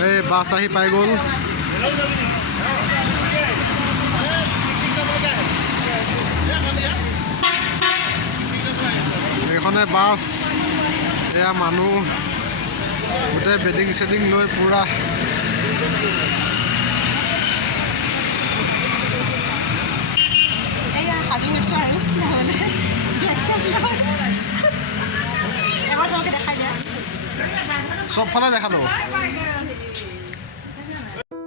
এই বাছ আহি পাই গ'ল। এইখনে বাছ, এয়া মানুহ গোটেই বেডিং চেডিং লৈ পুৰা চবফালে দেখালো।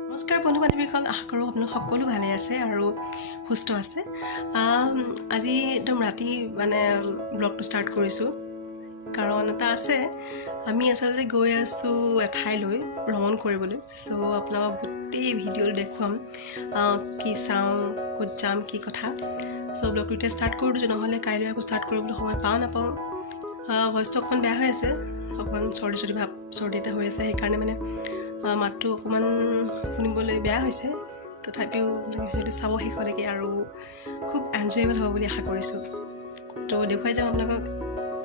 নমস্কাৰ বন্ধু বান্ধৱীসকল, আশা কৰোঁ আপোনালোক সকলো ভালে আছে আৰু সুস্থ আছে। আজি একদম ৰাতি মানে ব্লগটো ষ্টাৰ্ট কৰিছোঁ, কাৰণ এটা আছে। আমি আচলতে গৈ আছোঁ এঠাইলৈ ভ্ৰমণ কৰিবলৈ। চ' আপোনালোকক গোটেই ভিডিঅ'টো দেখুৱাম, কি চাওঁ, ক'ত যাম, কি কথা। চ' ব্লগটো এতিয়া ষ্টাৰ্ট কৰি দিছোঁ, নহ'লে কাইলৈ আকৌ ষ্টাৰ্ট কৰিবলৈ সময় নাপাওঁ। ভইচটো অকণমান বেয়া হৈ আছে, অকণমান চৰ্দি এটা হৈ আছে, সেইকাৰণে মানে মাতটো অকণমান শুনিবলৈ বেয়া হৈছে। তথাপিও সেইটো চাব শেষলৈকে আৰু খুব এনজয়েবল হ'ব বুলি আশা কৰিছোঁ। তো দেখুৱাই যাম আপোনালোকক,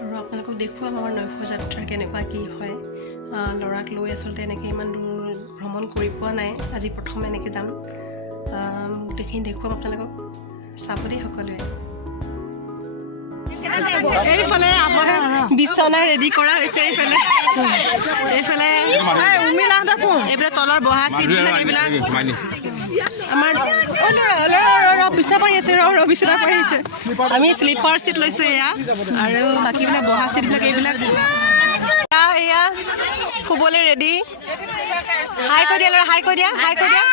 আৰু আপোনালোকক দেখুৱাম আমাৰ নৈশ যাত্ৰা কেনেকুৱা কি হয়। ল'ৰাক লৈ আচলতে এনেকৈ ইমান দূৰ ভ্ৰমণ কৰি পোৱা নাই, আজি প্ৰথম এনেকৈ যাম। গোটেইখিনি দেখুৱাম আপোনালোকক, চাব দেই সকলোৱে। এইফালে আমাৰ বিচনা ৰেডি কৰা হৈছে। এইফালে এইবিলাক তলৰ বহা চিটবিলাক, এইবিলাক আমাৰ বিচনা পাৰি আছে, বিচনা পাৰি আছে। আমি শ্লিপাৰ চিট লৈছোঁ এয়া, আৰু বাকীবিলাক বহা চিটবিলাক এইবিলাক এয়া শুবলৈ ৰেডি। হাই কৈ দিয়া ল'ৰা, হাই কৈ দিয়া, হাই কৈ দিয়া,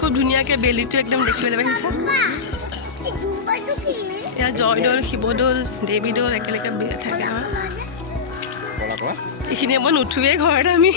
খুব ধুনীয়াকৈ বেলিটো একদম দেখিবলৈ পাইছা। এতিয়া জয়দৌল, শিৱদৌল, দেৱীদৌল একেলগে থাকে নহয়। এইখিনি মই নুঠোৱেই ঘৰত আমি।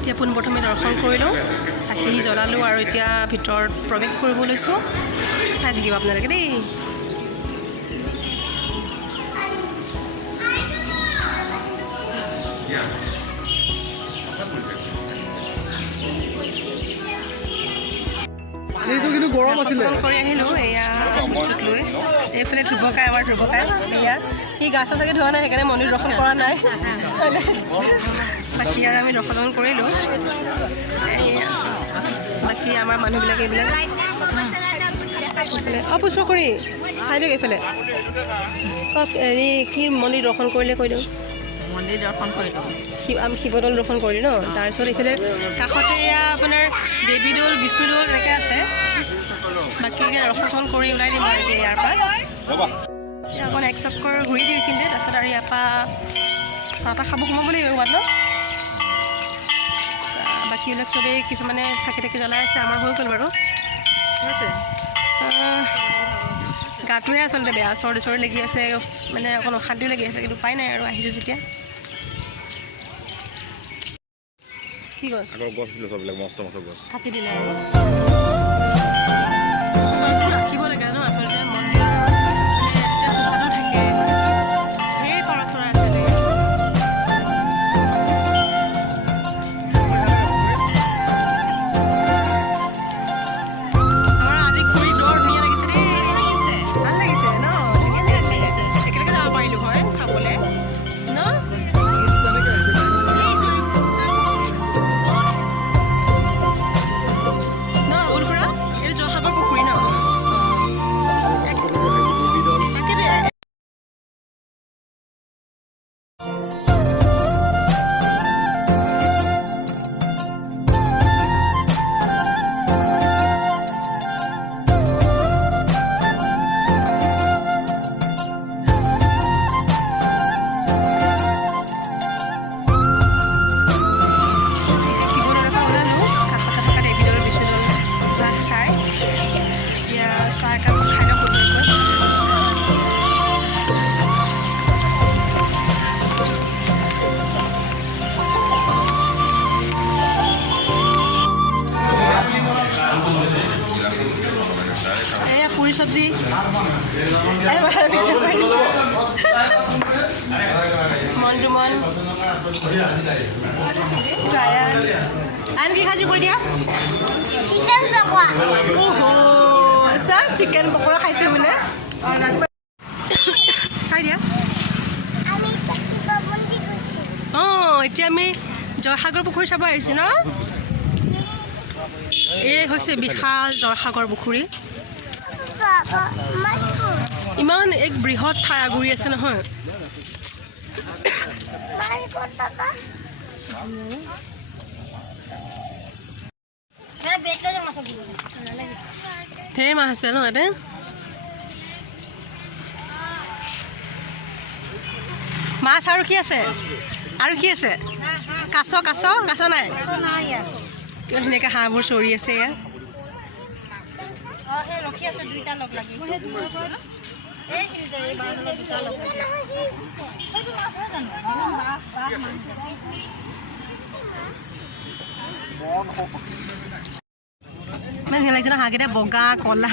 এতিয়া পোনপ্ৰথমে দৰ্শন কৰিলোঁ, চাকি জ্বলালোঁ, আৰু এতিয়া ভিতৰত প্ৰৱেশ কৰিব লৈছোঁ। চাই থাকিব আপোনালোকে দেই। কৰি আহিলোঁ এয়া লৈ। এইফালে ধ্ৰুৱকাই, আমাৰ ধ্ৰুৱকাই এয়া সি গা চা চাগে ধোৱা নাই, সেইকাৰণে মন্দিৰ দৰ্শন কৰা নাই। বাকী আৰু আমি দৰ্শন কৰিলোঁ। বাকী আমাৰ মানুহবিলাকে এইবিলাক এইফালে পুষ্প কৰি চাই দিয়ক। এইফালে কওক হেৰি কি মন্দিৰ দৰ্শন কৰিলে কৈ দিওঁ। মন্দিৰ দৰ্শন কৰিলোঁ, আমি শিৱদৌল দৰ্শন কৰিলোঁ ন। তাৰপিছত এইফালে কাষতে এয়া আপোনাৰ দেৱীদৌল, বিষ্ণুদৌল এনেকৈ আছে। বাকী দৰ্শন কৰি ওলাই দিম ইয়াৰ পৰা। অকণ এক চক্কৰ ঘূৰি দিওঁ এইখিনিতে, তাৰপিছত আৰু ইয়াৰ পৰা চাহ তাহ খাব সোমাব লাগিব ক'ৰবাত ন। বাকীবিলাক চবেই কিছুমানে চাকি তাকি জ্বলাই আছে, আমাৰ হৈ গ'ল বাৰু। ঠিক আছে, গাটোৱে আচলতে বেয়া, চৰ্দি লাগি আছে, মানে অকণ অশান্তিও লাগি আছে, কিন্তু উপায় নাই আৰু আহিছোঁ যেতিয়া। কি গছ? গছ দিলে চববিলাক মস্ত মস্ত গছ কাটি দিলে আৰু ৰাখিব লাগে ন আচলতে। মন্দিৰ শোভাটো থাকে, ধেৰ পাৰ চৰাই আছে। মন টু মন ট্ৰায়াল আন কি খাইছোঁ কৈ দিয়া চব চিকেন পকৰা খাইছোঁ বোলে চাই দিয়া অঁ এতিয়া আমি জয়সাগৰ পুখুৰী চাব আহিছোঁ ন এই হৈছে বিশাল জয়সাগৰ পুখুৰী ইমান এক বৃহৎ ঠাই আগুৰি আছে নহয় ঢেৰ মাছ আছে ন ইয়াতে মাছ আৰু কি আছে কাছ নাই কিমান ধুনীয়াকৈ হাঁহবোৰ চৰি আছে ইয়াত ইমান ধুনীয়া লাগিছে ন হাঁহকেইটা বগা কলা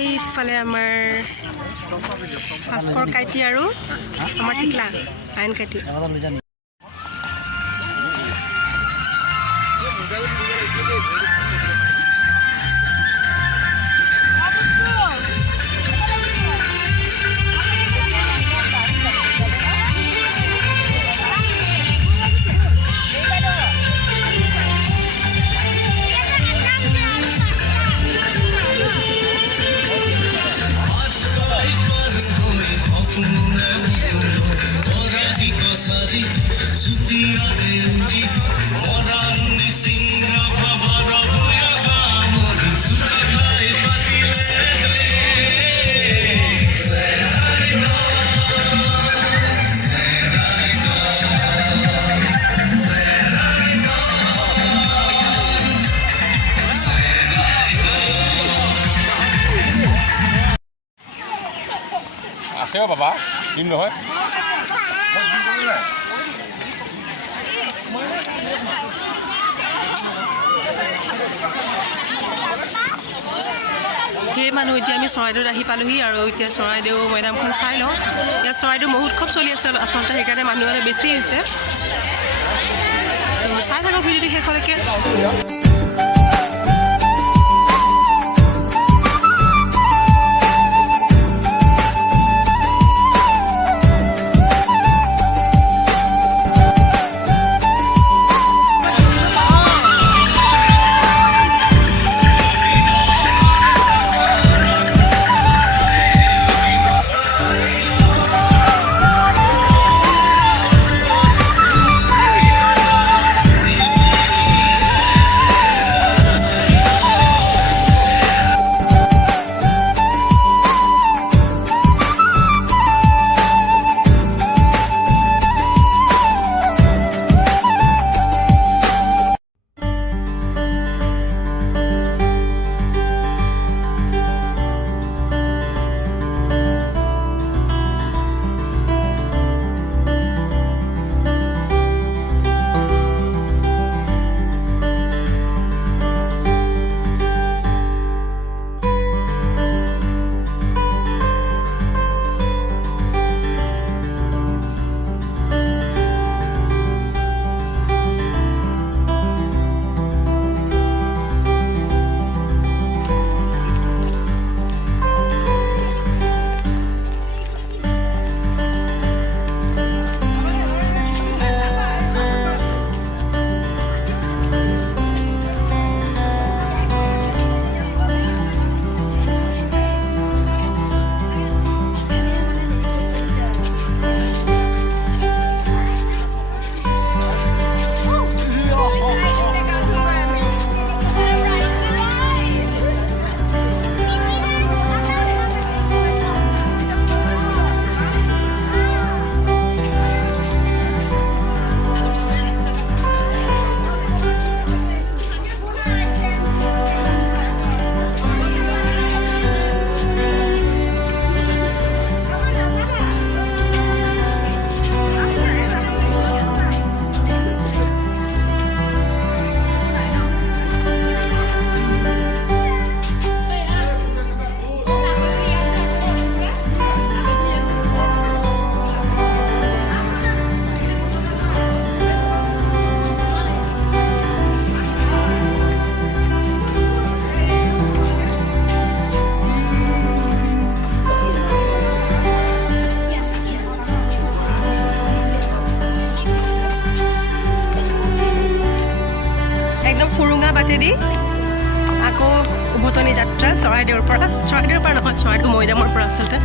এইফালে আমাৰ ভাস্কৰ কাইটি আৰু আমাৰ টিকলা আইন কাইটি আছে বাবা দিম নহয় সেই মানুহ এতিয়া আমি চৰাইদেউত আহি পালোহি আৰু এতিয়া চৰাইদেউ মৈদামখন চাই লওঁ ইয়াত চৰাইদেউ মহোৎসৱ চলি আছে আচলতে সেইকাৰণে মানুহ অলপ বেছি হৈছে তো চাই থাকক ভিডিঅ'টো শেষলৈকে বাটেদি আকৌ উভতনি যাত্ৰা চৰাইদেউৰ পৰা নহয় চৰাইদেউ মৈদামৰ পৰা আচলতে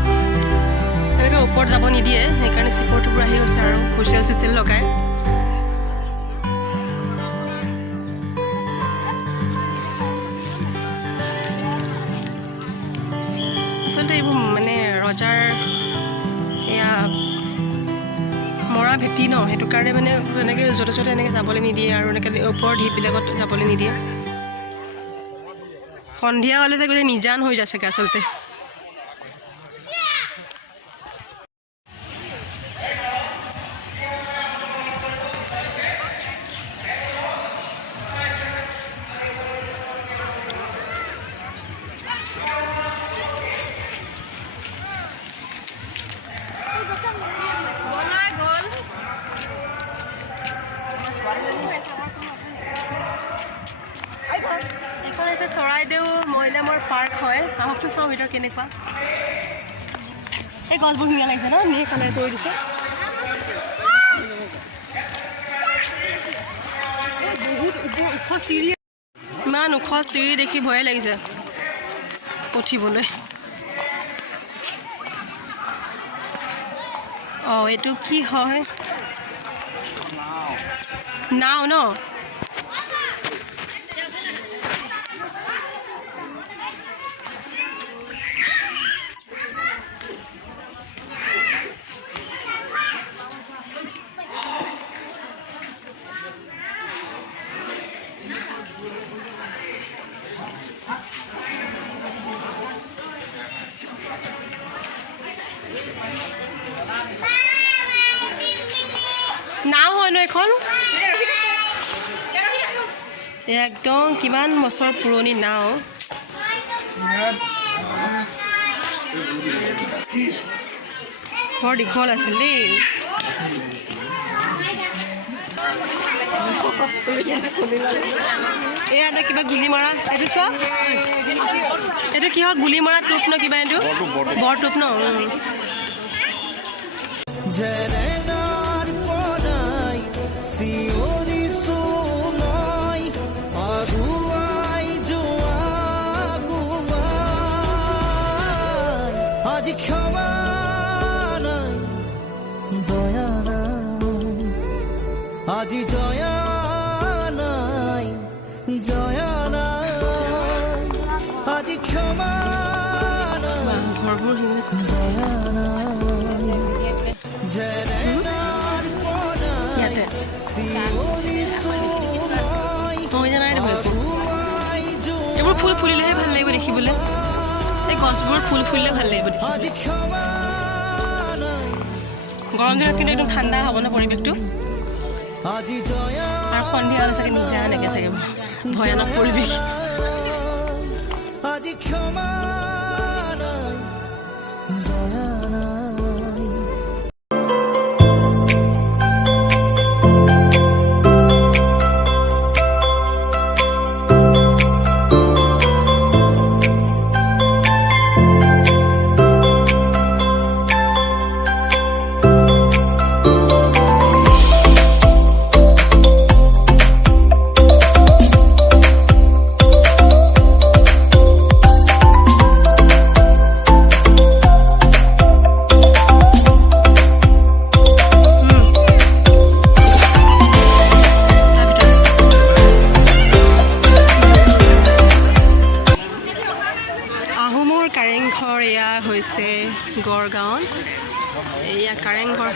এনেকৈ ওপৰত যাব নিদিয়ে সেইকাৰণে চিকিউৰিটিবোৰ আহি গৈছে আৰু হুইচেল লগাই আচলতে এইবোৰ মানে ৰজাৰ এয়া মৰা ভেটি ন সেইটো কাৰণে মানে এনেকৈ য'তে ত'তে এনেকৈ যাবলৈ নিদিয়ে আৰু এনেকৈ ওপৰৰ ঢিপবিলাকত যাবলৈ নিদিয়ে সন্ধিয়া হ'লে যে গোটেই নিজান হৈ যায় চাগে আচলতে এখন হৈছে চৰাইদেউ মৈদামৰ পাৰ্ক হয় আহকচোন চাওঁ ভিতৰত কেনেকুৱা এই গছবোৰ ধুনীয়া লাগিছে ন নে কালাৰ কৰি দিছে বহুত ওখ চিৰি ইমান ওখ চিৰি দেখি ভয়ে লাগিছে উঠিবলৈ অঁ এইটো কি হয় নাও ন নাও হয় ন এখন একদম কিমান বছৰ পুৰণি নাও বৰ দীঘল আছিল দেই এয়া এটা কিবা গুলি মৰা এইটো চোৱা এইটো কি হয় গুলি মৰা টোপ ন কিবা এইটো বৰ টোপ ন আজি ক্ষমা নাই দয়া নাই আজি জয়া নাই আজি ক্ষমা নাই ঘৰবোৰ দয়া নাই ইয়াতে মই জানাই নহয় এইবোৰ ফুল ফুলিলেহে ভাল লাগিব দেখিবলৈ এই গছবোৰ ফুল ফুলিলে ভাল লাগিব আজি ক্ষমা গৰম দিনত কিন্তু একদম ঠাণ্ডা হ'ব ন পৰিৱেশটো আজি জয়া আৰু সন্ধিয়া হ'লে চাগে নিজা এনেকৈ চাগে ভয়ানক পৰিৱেশ আজি ক্ষমা নাই দয়া নাই কাৰেংঘৰ এয়া হৈছে গড়গাঁৱত এয়া কাৰেংঘৰ